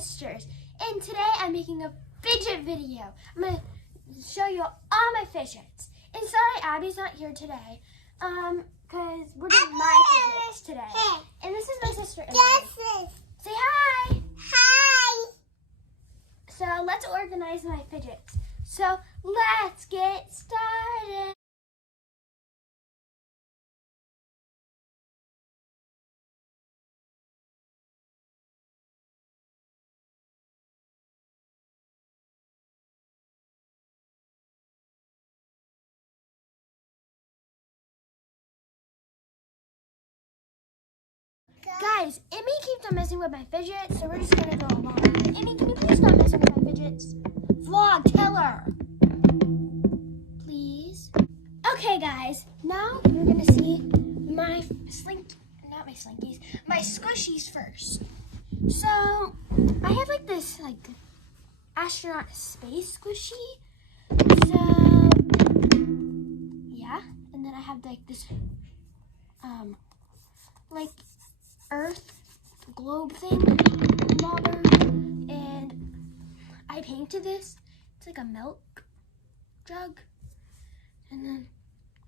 sisters, and today I'm making a fidget video. I'm going to show you all my fidgets. And sorry Abby's not here today, because we're doing my fidgets today. And this is my sister Emily. Say hi! Hi! So let's organize my fidgets. So let's get started. Guys, Emmy keeps on messing with my fidgets, so we're just gonna go along. Emmy, can you please stop messing with my fidgets? Vlog, tell her. Please. Okay, guys, now we're gonna see my my squishies first. So, I have like this astronaut space squishy. So, yeah, and then I have like this Earth globe thing, bobber, and I painted this. It's like a milk jug, and then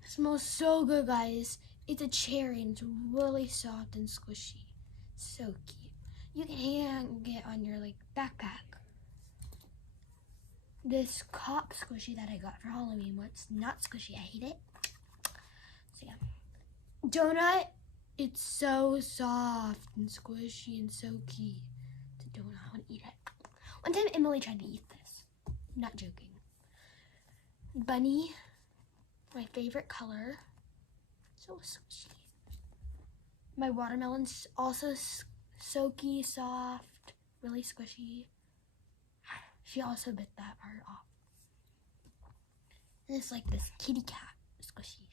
it smells so good, guys. It's a cherry and it's really soft and squishy. So cute. You can hang it on your backpack. This cop squishy that I got for Halloween, it's not squishy, I hate it. So yeah. Donut. It's so soft and squishy and so cute. It's a donut. I want to eat it. One time Emily tried to eat this. I'm not joking. Bunny, my favorite color. So squishy. My watermelon's also soaky, soft, really squishy. She also bit that part off. And it's like this kitty cat squishy.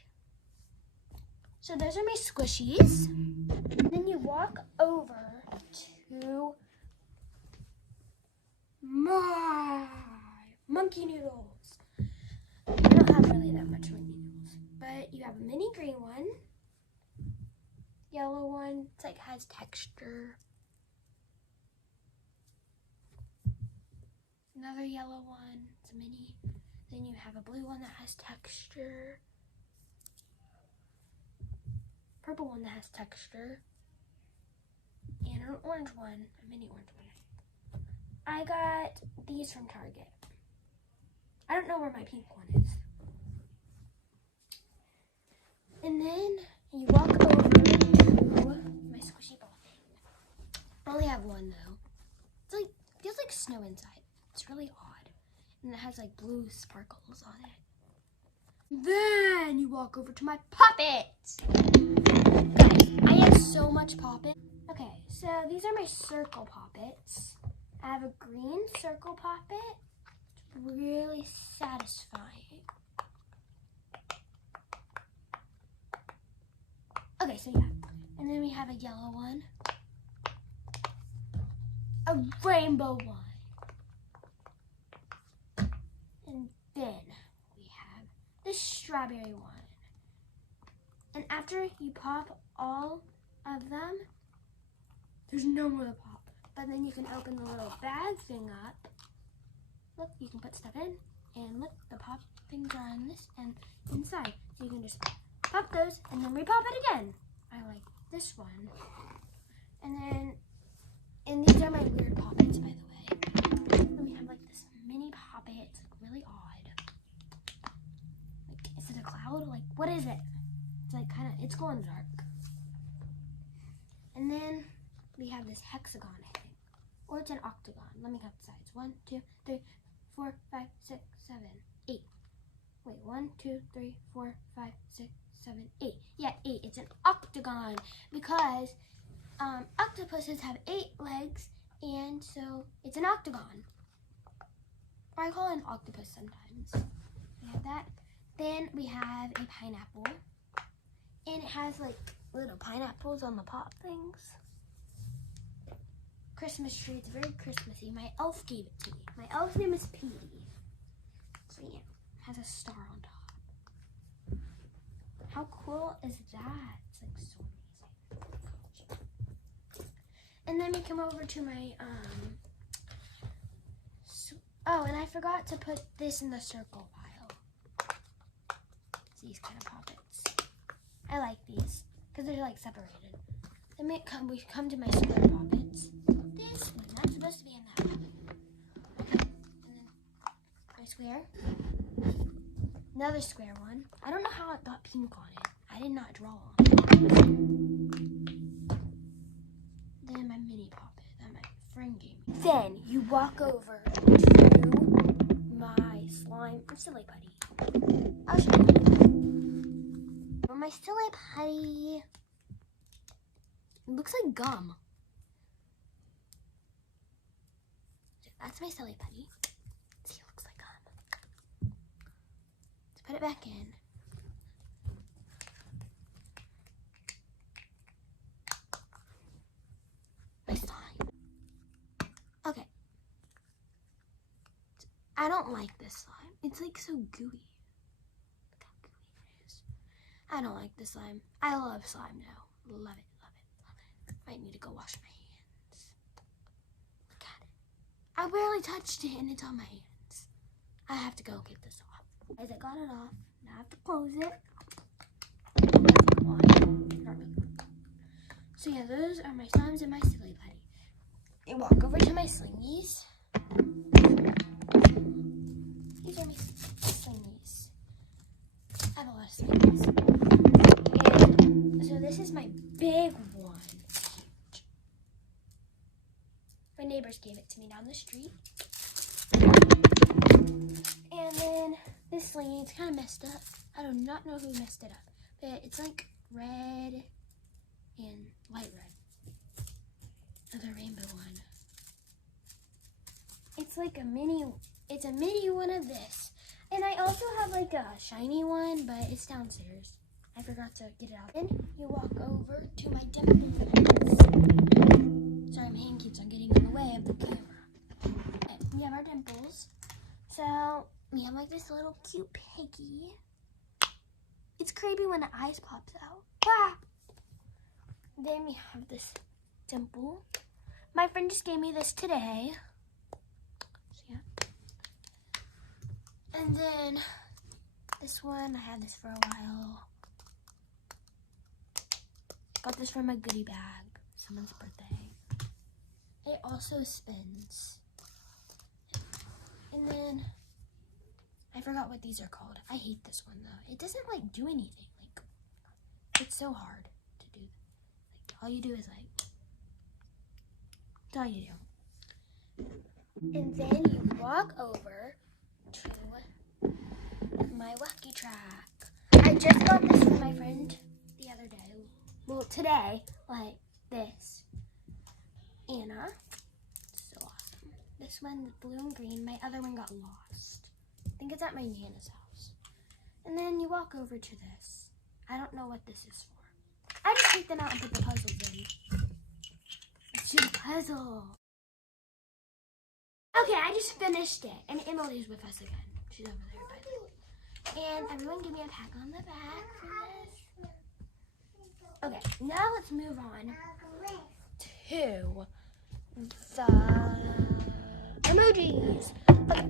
So those are my squishies. Then you walk over to my monkey noodles. I don't have really that much monkey noodles, but you have a mini green one, yellow one, it's has texture. Another yellow one, it's a mini. Then you have a blue one that has texture. Purple one that has texture, and an orange one, a mini orange one. I got these from Target. I don't know where my pink one is. And then you walk over to my squishy ball thing. I only have one though. It feels like snow inside. It's really odd, and it has blue sparkles on it. Then you walk over to my poppet. Guys, I have so much poppet. Okay, so these are my circle poppets. I have a green circle poppet. It's really satisfying. Okay, so yeah. And then we have a yellow one. A rainbow one. And then the strawberry one. And after you pop all of them, there's no more to pop. But then you can open the little bag thing up. Look, you can put stuff in, and look, the pop things are on this and inside. So you can just pop those and then repop it again. I like this one. And these are my weird poppets, by the way. Then we have this mini poppet. It's really odd. Is it a cloud? What is it? It's it's glow in the dark. And then we have this hexagon, I think. Or it's an octagon. Let me count the sides. 1, 2, 3, 4, 5, 6, 7, 8. Wait, 1, 2, 3, 4, 5, 6, 7, 8. Yeah, 8. It's an octagon because octopuses have 8 legs, and so it's an octagon. Or I call it an octopus sometimes. We have that. Then we have a pineapple, and it has little pineapples on the pop things. Christmas tree, it's very Christmassy. My elf gave it to me. My elf's name is Petey. So yeah, it has a star on top. How cool is that? It's so amazing. And then we come over to my Oh, and I forgot to put this in the circle pile. These kind of poppets. I like these because they're like separated. Then we come to my square poppets. This one, that's supposed to be in that one. Okay, and then my square. Another square one. I don't know how it got pink on it. I did not draw on it. Then my mini poppet that my friend gave me. Then you walk over to my slime silly putty. I'll show you. For my silly putty, it looks like gum. So that's my silly putty. See, it looks like gum. Let's put it back in. My slime. Okay. I don't like this slime. It's like so gooey. Look how gooey it is. I don't like this slime. I love slime now. Love it, love it, love it. Might need to go wash my hands. Look at it. I barely touched it and it's on my hands. I have to go get this off. As I got it off, now I have to close it. So yeah, those are my slimes and my silly putty. I walk over to my slingies. These are my slingies. I have a lot of slingies. And so this is my big one. Huge. My neighbors gave it to me down the street. And then this slingy, it's kind of messed up. I do not know who messed it up. But it's like red and light red. Another rainbow one. It's like a mini one of this. And I also have like a shiny one, but it's downstairs. I forgot to get it out. Then you walk over to my dimples. Sorry, my hand keeps on getting in the way of the camera. Okay, we have our dimples. So we have like this little cute piggy. It's creepy when the eyes pops out. Ah! Then we have this dimple. My friend just gave me this today. So yeah. And then this one, I had this for a while. Got this from a goodie bag. Someone's birthday. It also spins. And then I forgot what these are called. I hate this one though. It doesn't like do anything. Like it's so hard to do. Like all you do is like that's all you do. And then you walk over to my wacky track. I just got this from my friend the other day. Well, today, like this. Anna. So awesome. This one's blue and green. My other one got lost. I think it's at my Nana's house. And then you walk over to this. I don't know what this is for. I just take them out and put the puzzles in. Let's do the puzzle. Okay, I just finished it. And Emily's with us again. She's over there by the way. And everyone give me a pat on the back for this. Okay, now let's move on to the emojis. Okay,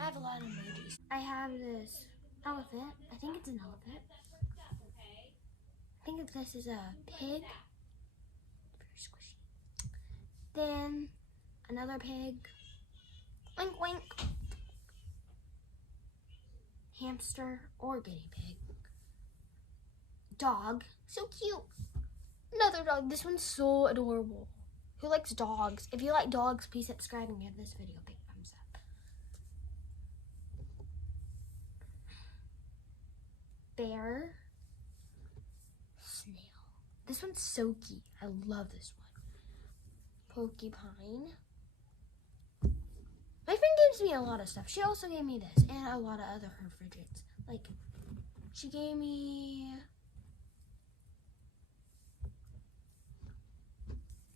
I have a lot of emojis. I have this elephant. I think it's an elephant. I think this is a pig. Very squishy. Then another pig. Wink, wink. Hamster or guinea pig. Dog. So cute. Another dog. This one's so adorable. Who likes dogs? If you like dogs, please subscribe and give this video a big thumbs up. Bear. Snail. This one's so cute. I love this one. Porcupine. My friend gives me a lot of stuff. She also gave me this and a lot of other her Fidgets. Like, she gave me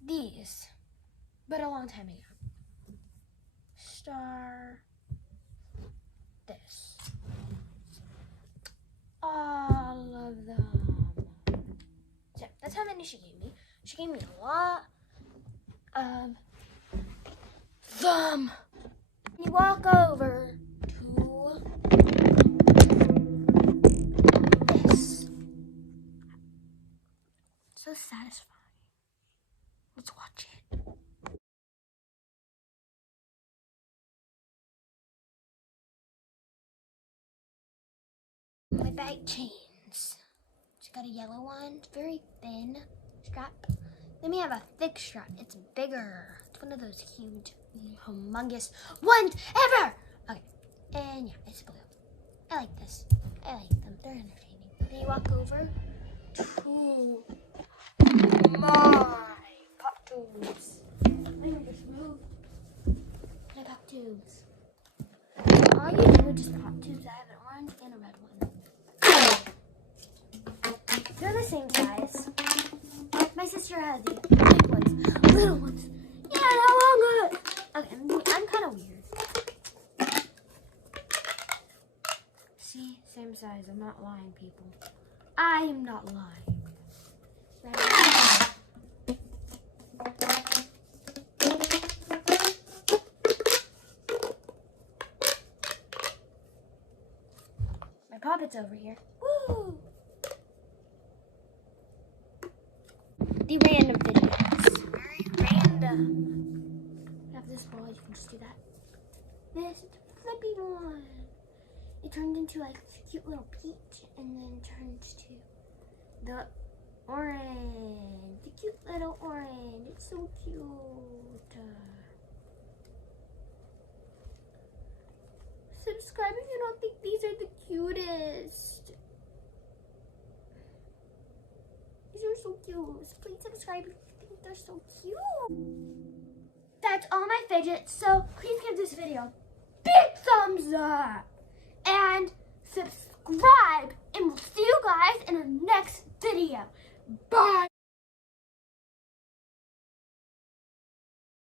these, but a long time ago. Star. This. All of them. So, that's how many she gave me. She gave me a lot of them. You walk over to this. So satisfying. Let's watch it. My bag chains. It's got a yellow one. It's very thin strap. Then we have a thick strap. It's bigger. It's one of those huge, humongous ones ever. Okay. And yeah, it's blue. I like this. I like them. They're entertaining. Then you walk over to my pop tubes. I think just move. My pop tubes. All you do is just pop tubes. I have an orange and a red one. They're the same size. My sister has the big ones, little ones. Yeah, how long? Okay, I'm kind of weird. See, same size. I'm not lying, people. I am not lying. My poppet's over here. Woo! The random videos. Very random. I have this ball, you can just do that. This is a flippy one. It turned into like a cute little peach and then turns to the orange. The cute little orange. It's so cute. Subscribe if you don't think these are the cutest. These are so cute. So please subscribe if you think they're so cute. That's all my fidgets. So please give this video a big thumbs up. And